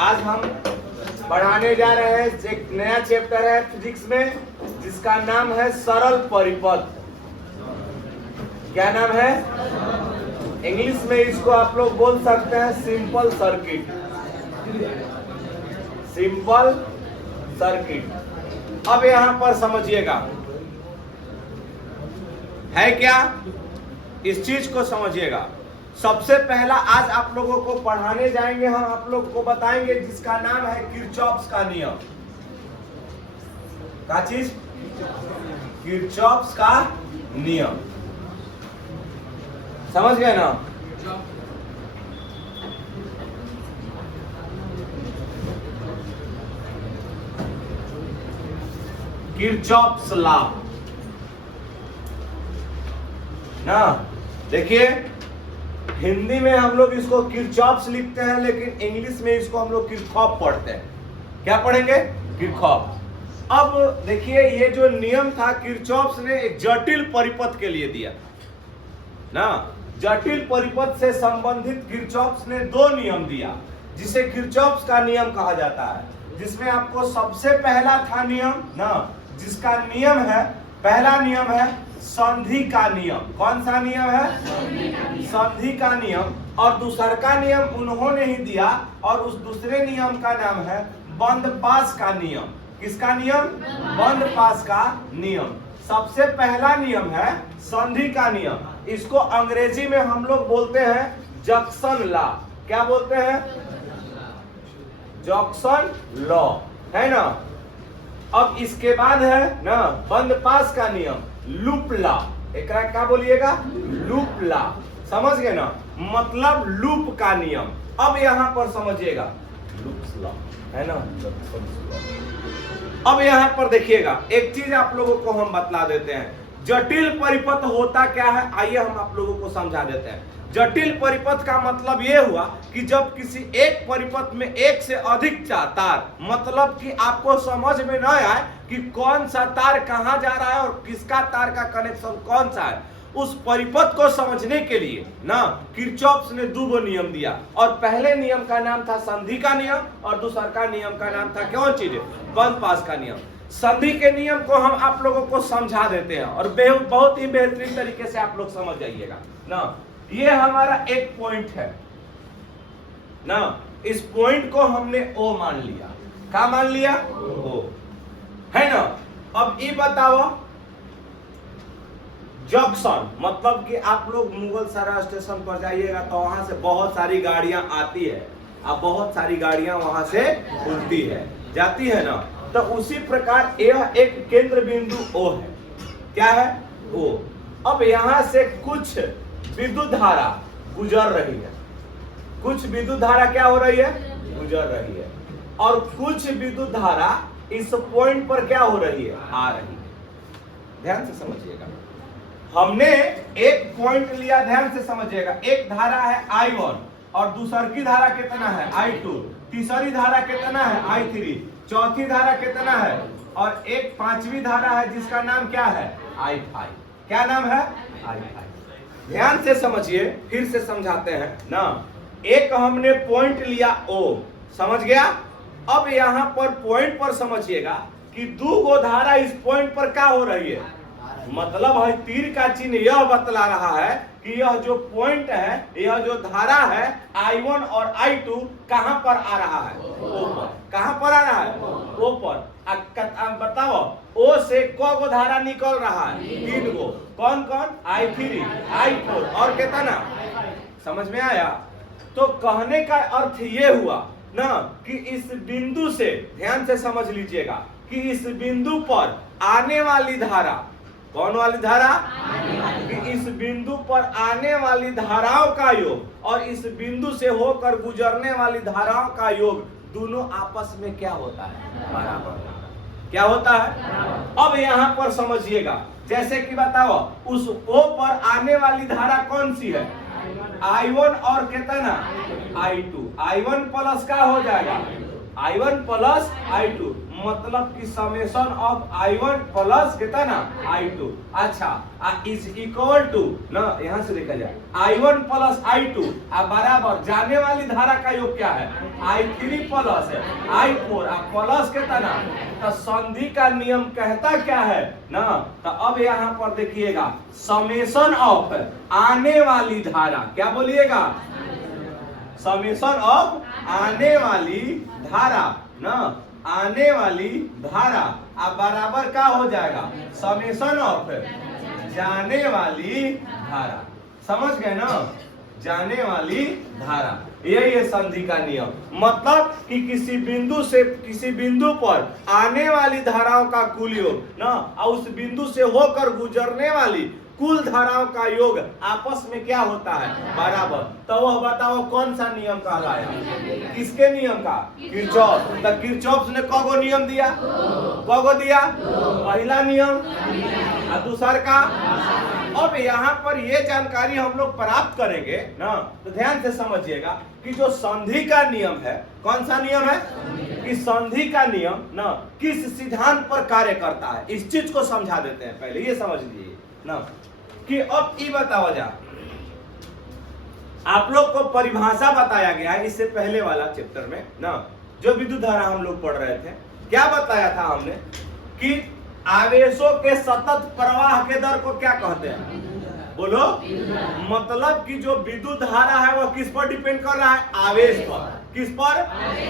आज हम पढ़ाने जा रहे हैं, एक नया चैप्टर है फिजिक्स में जिसका नाम है सरल परिपथ। क्या नाम है? इंग्लिश में इसको आप लोग बोल सकते हैं सिंपल सर्किट। Simple circuit. अब यहां पर समझिएगा है क्या, इस चीज को समझिएगा। सबसे पहला आज आप लोगों को पढ़ाने जाएंगे, हम आप लोग को बताएंगे जिसका नाम है किरचॉफ्स का नियम। क्या चीज? किरचॉफ्स का नियम। समझ गए ना? किरचॉफ्स लॉ ना। देखिए हिंदी में हम लोग इसको किरचॉफ्स लिखते हैं, लेकिन इंग्लिश में इसको हम लोग किरचॉफ पढ़ते हैं। क्या पढ़ेंगे? किरचॉफ। अब देखिए ये जो नियम था किरचॉफ्स ने एक जटिल परिपथ के लिए दिया ना। जटिल परिपथ से संबंधित किरचॉफ्स ने दो नियम दिया जिसे किरचॉफ्स का नियम कहा जाता है, जिसमें आपको सबसे पहला था नियम ना, जिसका नियम है, पहला नियम है संधि का नियम। कौन सा नियम है? संधि का नियम। और दूसरा का नियम उन्होंने ही दिया, और उस दूसरे नियम का नाम है बंद पास का नियम। किसका नियम? बंद पास का नियम। सबसे पहला नियम है संधि का नियम। इसको अंग्रेजी में हम लोग बोलते हैं जंक्शन लॉ। क्या बोलते हैं? जंक्शन लॉ, है ना। अब इसके बाद है ना बंद पास का नियम, लूप लॉ। एक क्या बोलिएगा? Loop law. समझ गए ना, मतलब लूप का नियम। अब यहां पर समझिएगा लूप्स लॉ, है ना। अब यहां पर देखिएगा एक चीज आप लोगों को हम बतला देते हैं। जटिल परिपथ होता क्या है, आइए हम आप लोगों को समझा देते हैं। जटिल परिपथ का मतलब यह हुआ कि जब किसी एक परिपथ में एक से अधिक तार, मतलब कि आपको समझ में न आए कि कौन सा तार कहां जा रहा है और किसका तार का कनेक्शन कौन सा है, उस परिपथ को समझने के लिए ना किरचॉफ्स ने दो नियम दिया। और पहले नियम का नाम था संधि का नियम, और दूसरा का नियम का नाम था कौन चीज? बंद पास का नियम। संधि के नियम को हम आप लोगों को समझा देते हैं और बहुत ही बेहतरीन तरीके से आप लोग समझ जाइएगा ना। ये हमारा एक पॉइंट है ना, इस पॉइंट को हमने ओ मान लिया। क्या मान लिया? ओ, है ना। अब ये बताओ जंक्शन, मतलब कि आप लोग मुगल सराय स्टेशन पर जाइएगा तो वहां से बहुत सारी गाड़ियां आती है, अब बहुत सारी गाड़ियां वहां से खुलती है, जाती है ना। तो उसी प्रकार यह एक केंद्र बिंदु ओ है। क्या है? ओ। अब यहां से कुछ विद्युत धारा गुजर रही है, कुछ विद्युत धारा क्या हो रही है? गुजर रही है। और कुछ विद्युत धारा इस पॉइंट पर क्या हो रही है? आ रही है। ध्यान से समझिएगा, हमने एक पॉइंट लिया, ध्यान से समझिएगा। एक धारा है I1 और दूसरी की धारा कितना है? I2। तीसरी धारा कितना है? I3। चौथी धारा कितना है? और एक पांचवी धारा है जिसका नाम क्या है? I5। क्या नाम है? I5। ध्यान से समझिए, फिर से समझाते हैं ना। एक हमने पॉइंट लिया O, समझ गया। अब यहां पर पॉइंट पर समझिएगा कि दो गो धारा इस पॉइंट पर क्या हो रही है, मतलब है तीर का चिन्ह यह बतला रहा है कि यह जो पॉइंट है, यह जो धारा है I1 और I2 कहां पर आ रहा है? ऊपर। कहां पर आ रहा है? ऊपर। बताओ ओ से कौ गो धारा निकल रहा है? 3 गो। कौन कौन? I3, I4 और कितना? समझ में आया? तो कहने का अर्थ ये हुआ ना कि इस बिंदु से, ध्यान से समझ लीजिएगा, कि इस बिंदु पर आने वाली धारा, कौन वाली धारा? कि इस बिंदु पर आने वाली धाराओं का योग और इस बिंदु से होकर गुजरने वाली धाराओं का योग दोनों आपस में क्या होता है? बराबर। क्या होता है? अब यहां पर समझिएगा, जैसे कि बताओ उस O पर आने वाली धारा कौन सी है? I1 और कितना? I2। I1 प्लस क्या हो जाएगा? I1 प्लस I2, मतलब कि समेशन ऑफ I1 प्लस कितना ना I2। अच्छा इज इक्वल टू ना, यहां से देखा जाए I1 प्लस I2 बराबर जाने वाली धारा का योग क्या है I3 प्लस है I4 प्लस कितना ना। तो संधि का नियम कहता क्या है ना, तो अब यहाँ पर देखिएगा समेशन ऑफ आने वाली धारा, क्या बोलिएगा समेशन ऑफ आने वाली धारा ना, आने वाली धारा अब बराबर क्या हो जाएगा समेशन ऑफ जाने वाली धारा। समझ गए ना, जाने वाली धारा, यही है संधि का नियम। मतलब कि किसी बिंदु से किसी बिंदु पर आने वाली धाराओं का कुल योग ना, और उस बिंदु से होकर गुजरने वाली कुल धाराओं का योग आपस में क्या होता है बराबर। तो वह बताओ कौन सा नियम कहलाया, किसके नियम का किरचॉफ। तो किरचॉफ ने कौगो नियम दिया, कौगो दिया पहला नियम और दूसरा का। अब यहाँ पर ये जानकारी हम लोग प्राप्त करेंगे ना, तो ध्यान से समझिएगा कि जो संधि का नियम है, कौन सा नियम है कि संधि का नियम ना किस सिद्धांत पर कार्य करता है, इस चीज को समझा देते हैं। पहले ये समझ लीजिए ना कि अब ये बताओ जा, आप लोग को परिभाषा बताया गया है इससे पहले वाला चैप्टर में ना, जो विद्युत धारा हम लोग पढ़ रहे थे। क्या बताया था हमने कि आवेशों के सतत प्रवाह के दर को क्या कहते हैं, बोलो। मतलब कि जो विद्युत धारा है वह किस पर डिपेंड कर रहा है, आवेश पर। किस पर,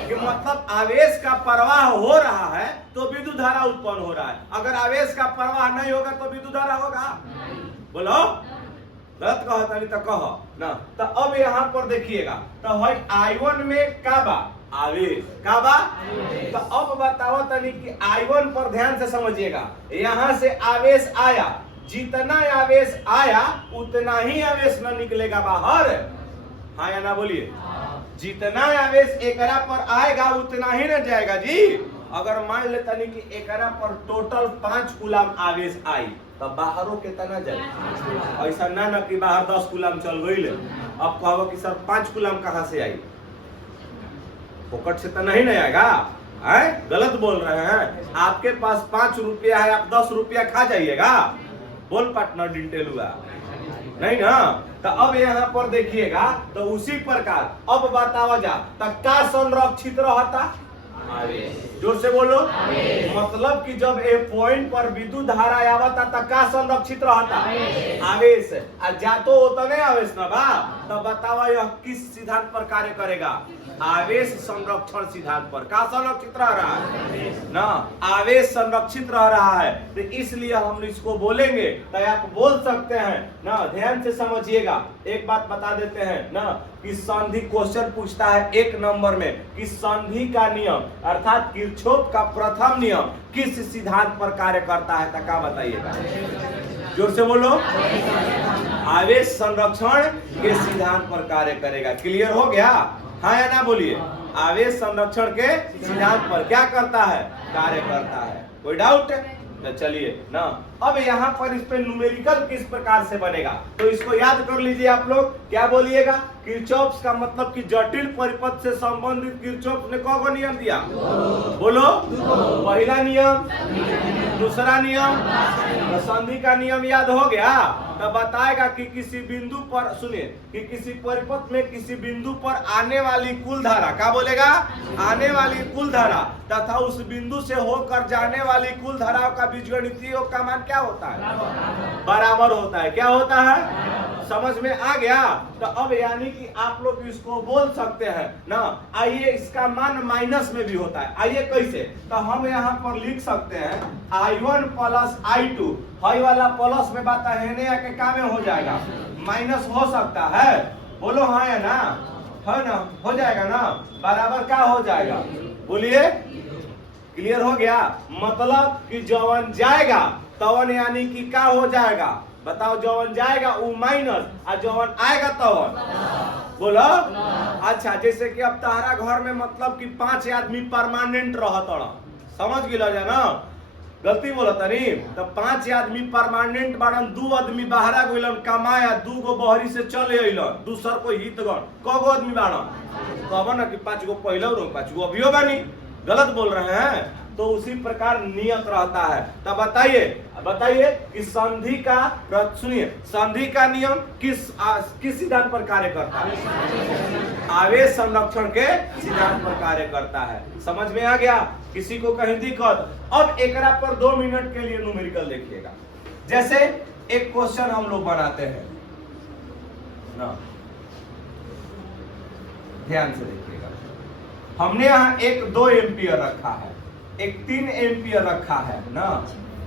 कि मतलब आवेश का प्रवाह हो रहा है तो विद्युत धारा उत्पन्न हो रहा है। अगर आवेश का प्रवाह नहीं होगा तो विद्युत धारा होगा, बोलो। गलत कहता नहीं तो कहो ना। तो अब यहाँ पर देखिएगा, तो भाई I1 में का बा आवेश, का बा। तो अब बताओ तनी कि I1 पर ध्यान से समझिएगा, यहाँ से आवेश आया, जितना आवेश आया उतना ही आवेश न निकलेगा बाहर, हाँ या ना बोलिए। जितना आवेश एकरा पर आएगा उतना ही न जाएगा जी। अगर मान लेता नहीं कि एकरा पर टोटल 5 कूलम आवेश आई तो बाहरों कितना जाए, ऐसा ना कि बाहर 10 कूलम चल गई। अब कहो कि सर 5 कूलम कहाँ से आई, फोकट से तो नहीं आएगा, है गलत बोल रहे हैं। आपके पास 5 रुपया है, आप 10 रुपया खा जाइएगा, बोल पार्टनर डिटेल हुआ नहीं ना। तो अब यहाँ पर देखिएगा, तो उसी प्रकार अब बतावा जा तक का संरक्षित रहता आवेश, जोर से बोलो। मतलब कि जब एक पॉइंट पर विद्युत धारा आवता तक का संरक्षित रहता आवेश, जा तो उतने आवेश ना बा। तो बतावा यह किस सिद्धांत पर कार्य करेगा, आवेश संरक्षण सिद्धांत पर। का संरक्षित रह रहा है ना, आवेश संरक्षित रह रहा है। तो इसलिए हम इसको बोलेंगे, तो आप बोल सकते हैं ना। ध्यान से समझिएगा, एक बात बता देते हैं ना कि संधि क्वेश्चन पूछता है 1 नंबर में कि संधि का नियम अर्थात किरचॉफ का प्रथम नियम किस सिद्धांत पर कार्य करता है, तो क्या बताइएगा, जोर से बोलो। आवेश संरक्षण के सिद्धांत पर कार्य करेगा। क्लियर हो गया, हाँ या ना बोलिए। आवेश संरक्षण के सिद्धांत पर क्या करता है, कार्य करता है। कोई डाउट, तो चलिए ना। अब यहाँ पर इस पे न्यूमेरिकल किस प्रकार से बनेगा, तो इसको याद कर लीजिए आप लोग। क्या बोलिएगा, किरचॉफ का मतलब कि जटिल परिपथ से संबंधित किरचॉफ ने कौन नियम दिया, बोलो। पहला नियम, दूसरा नियम, तो संधि का नियम याद हो गया। तो बताएगा कि किसी बिंदु पर, सुनिए, कि किसी परिपथ में किसी बिंदु पर आने वाली कुल धारा, क्या बोलेगा, आने वाली कुल धारा तथा उस बिंदु से होकर जाने वाली कुल धाराओं का बीजगणितीय योग का मान क्या होता है, बराबर होता है। क्या होता है, समझ में आ गया। तो अब यानी कि आप लोग इसको बोल सकते हैं ना। आइए, इसका मान माइनस में भी होता है। आइए कैसे, तो हम यहाँ पर लिख सकते हैं I1 प्लस I2, हाई वाला प्लस में बात है आके का में हो जाएगा, माइनस हो सकता है, बोलो हाँ या ना, है ना, हो जाएगा ना, बराबर क्या हो जाएगा, बोलिए। क्लियर हो गया। मतलब कि जवन जाएगा तवन यानी कि क्या हो जाएगा, बताओ। जवन जाएगा वो माइनस, और जवन आएगा तवन, बोलो। अच्छा, जैसे कि अब तारा घर में मतलब कि 5 आदमी परमानेंट रहता, समझ गिला जा ना, गलती बोला तनी। तो 5 आदमी परमानेंट बाड़न, 2 आदमी बाहरा गइलन कमाया, 2 गो बहरी से चले अइलन, दूसर को हितगण, कगो आदमी बाड़न, कहबो ना कि 5 गो पहले और 5 गो अभियो बानी, गलत बोल रहे हैं। तो उसी प्रकार नियत रहता है। तब बताइए कि संधि का, सुनिए, संधि का नियम किस सिद्धांत पर कार्य करता है? आवेश संरक्षण के सिद्धांत पर कार्य करता है। समझ में आ गया? किसी को कहीं दिक्कत? अब एकरा पर 2 मिनट के लिए न्यूमेरिकल देखिएगा। जैसे एक क्वेश्चन हम लोग बनाते हैं ना, ध्यान से देखिएगा। हमने यहाँ एक 2 एम्पियर रखा है, एक 3 एम्पियर रखा है ना,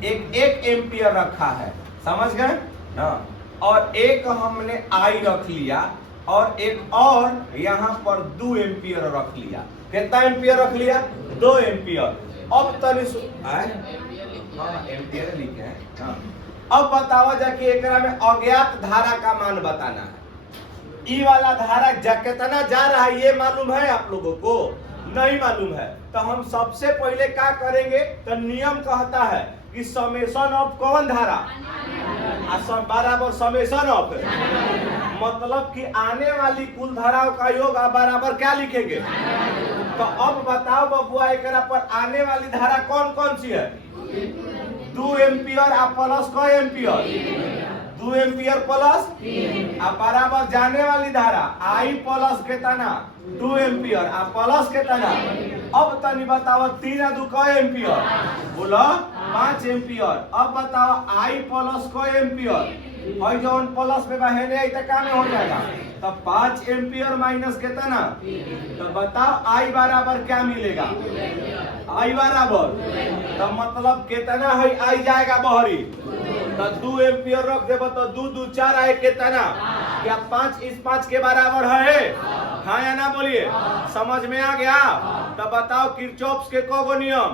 एक 1 एम्पियर रखा है, समझ गए ना, और एक हमने आई रख लिया और एक और यहाँ पर 2 एम्पियर रख लिया। कितना एम्पियर रख लिया? 2 एम्पियर। अब तनी एम्पियर लिखे हैं। हाँ। अब बताओ जाके एकरा में अज्ञात धारा का मान बताना है। ई वाला धारा कितना जा रहा है ये मालूम है आप लोगों को? नहीं मालूम है। तो हम सबसे पहले क्या करेंगे? तो नियम कहता है कि समेशन ऑफ कौन धारा बराबर समेशन ऑफ, मतलब कि आने वाली कुल धाराओं का योग बराबर क्या लिखेंगे? तो अब बताओ बबुआ, एकरा पर आने वाली धारा कौन कौन सी है? 2 एम्पियर प्लस क एम्पियर? 2 एम्पियर प्लस बराबर जाने वाली धारा आई प्लस कितना? 2 एम्पियर प्लस कितना? अब तनी बताओ 3 आ 2 क एम्पियर? बोलो 5 एम्पियर। अब बताओ आई प्लस क एम्पियर? और जौन प्लस में बहने आई तो क्या में हो जाएगा? तब 5 एम्पियर माइनस कितना? तो बताओ आई बराबर क्या मिलेगा? आई बराबर, तो मतलब कितना है? आई जाएगा बहरी, तो 2 एम्पियर रख देबो तो 2 2 4 आए कितना? क्या 5 इस 5 के बराबर है? हाँ या ना बोलिए? समझ में आ गया? तो बताओ किरचॉफ के कौगो नियम?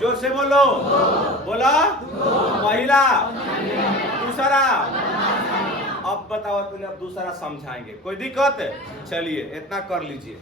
जोर से बोलो। बोला पहला, दूसरा। अब बताओ तूने, अब दूसरा समझाएंगे, कोई दिक्कत है? चलिए इतना कर लीजिए।